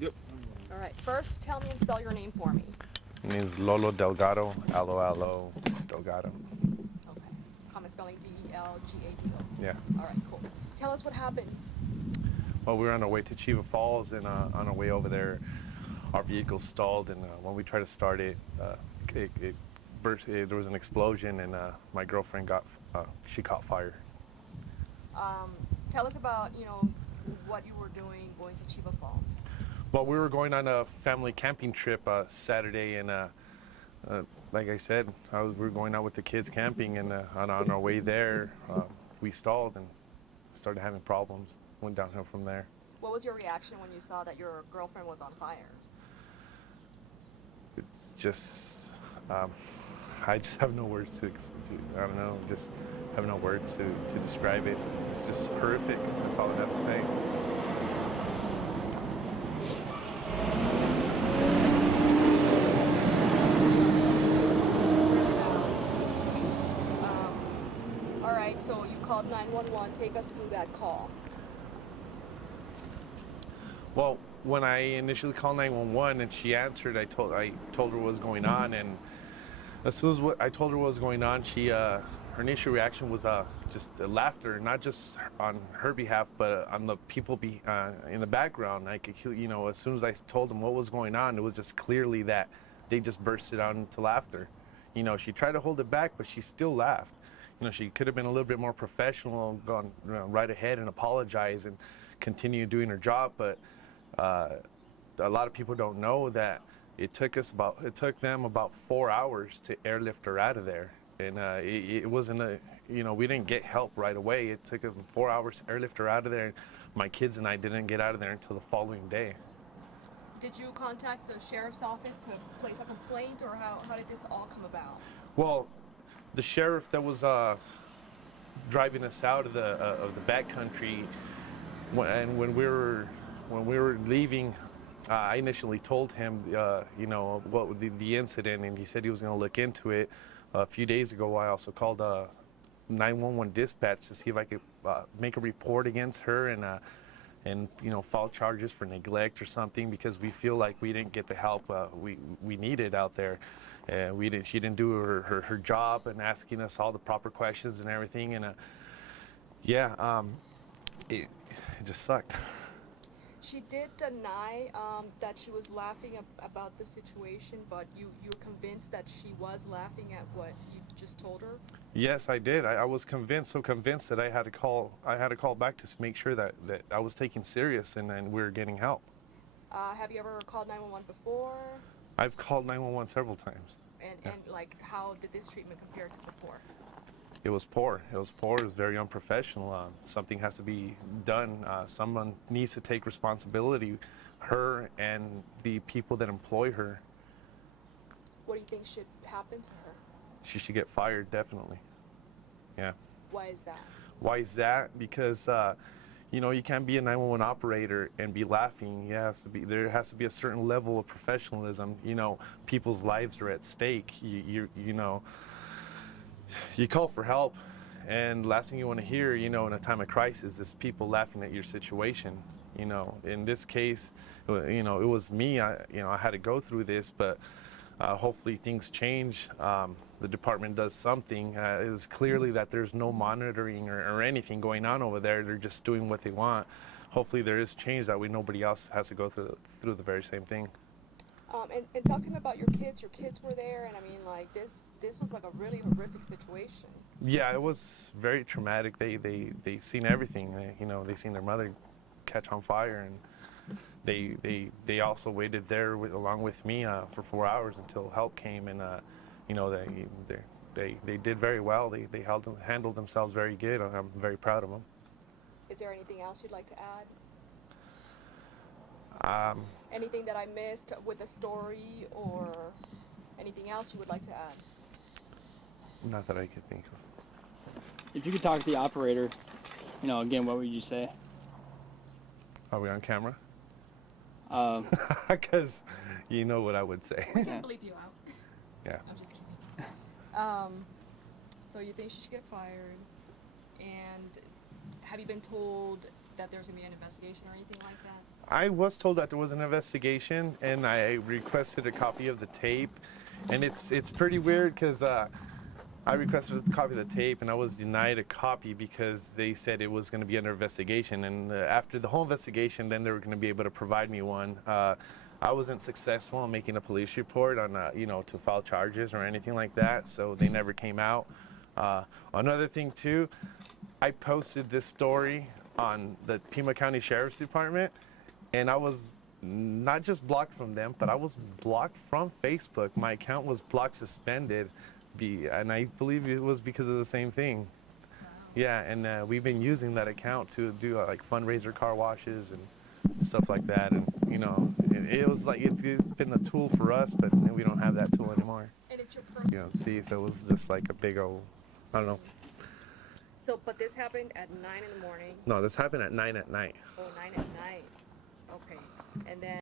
Yep. All right. First, tell me and spell your name for me. My name is Lolo Delgado, Alo Delgado. Okay. Common spelling Delgado. Yeah. All right, cool. Tell us what happened. Well, we were on our way to Chiva Falls, and on our way over there, our vehicle stalled, and when we tried to start it, it burst. There was an explosion, and my girlfriend she caught fire. Um, Tell us about, what you were doing going to Chiba Falls. Well, we were going on a family camping trip Saturday, and like I said, we were going out with the kids camping, and on our way there, we stalled and started having problems. Went downhill from there. What was your reaction when you saw that your girlfriend was on fire? It's just, I just have no words I don't know, just have no words to describe it. It's just horrific. That's all I have to say. All right, so you called 911. Take us through that call. Well, when I initially called 911 and she answered, I told her what was going on, and as soon as I told her what was going on, her initial reaction was just laughter, not just on her behalf, but on the people in the background. As soon as I told them what was going on, it was just clearly that they just bursted out into laughter. She tried to hold it back, but she still laughed. She could have been a little bit more professional, gone right ahead and apologized and continue doing her job, but a lot of people don't know that it took them about 4 hours to airlift her out of there, and it wasn't we didn't get help right away. It took them 4 hours to airlift her out of there, and my kids and I didn't get out of there until the following day. Did you contact the sheriff's office to place a complaint, or how did this all come about? Well, the sheriff that was driving us out of the backcountry, and when we were leaving, I initially told him, what the incident, and he said he was going to look into it. A few days ago, I also called 911 dispatch to see if I could make a report against her and file charges for neglect or something, because we feel like we didn't get the help we needed out there. She didn't do her job and asking us all the proper questions and everything, and it just sucked. She did deny that she was laughing about the situation, but you're convinced that she was laughing at what you just told her? Yes, I did. I was so convinced that I had to call back to make sure that I was taken serious and we were getting help. Have you ever called 911 before? I've called 911 several times. And like, how did this treatment compare to before? It was poor. It was very unprofessional. Something has to be done. Someone needs to take responsibility, her and the people that employ her. What do you think should happen to her? She should get fired, definitely. Yeah. Why is that? Why is that? Because you can't be a 911 operator and be laughing. There has to be a certain level of professionalism. People's lives are at stake. You call for help, and last thing you want to hear, in a time of crisis, is people laughing at your situation. In this case, it was me. I had to go through this, but hopefully things change. The department does something. It is clearly that there's no monitoring or anything going on over there. They're just doing what they want. Hopefully there is change, that way nobody else has to go through the very same thing. And talk to me about your kids. Your kids were there, and I mean, like, this was like a really horrific situation. Yeah, it was very traumatic. They seen everything. They seen their mother catch on fire, and they also waited there along with me for 4 hours until help came, and they did very well. They handled themselves very good. I'm very proud of them. Is there anything else you'd like to add? Anything that I missed with the story, or anything else you would like to add? Not that I could think of. If you could talk to the operator, again, what would you say? Are we on camera? Um, Because you know what I would say. We can bleep you out. Yeah. I'm just kidding. So you think she should get fired, and have you been told that there's gonna be an investigation or anything like that? I was told that there was an investigation, and I requested a copy of the tape, and it's pretty weird because I requested a copy of the tape, and I was denied a copy because they said it was going to be under investigation, and after the whole investigation, then they were going to be able to provide me one. I wasn't successful in making a police report on, you know, to file charges or anything like that, so they never came out. Another thing too, I posted this story on the Pima County Sheriff's Department, and I was not just blocked from them, but I was blocked from Facebook. My account was blocked, suspended, and I believe it was because of the same thing. Yeah, and we've been using that account to do like fundraiser car washes and stuff like that, and you know, it was like it's been a tool for us, but we don't have that tool anymore. And it's your personal. You know, see, so it was just like a big old, I don't know. So, but this happened at 9 in the morning. No, this happened at 9 at night. Oh, 9 at night. Okay. And then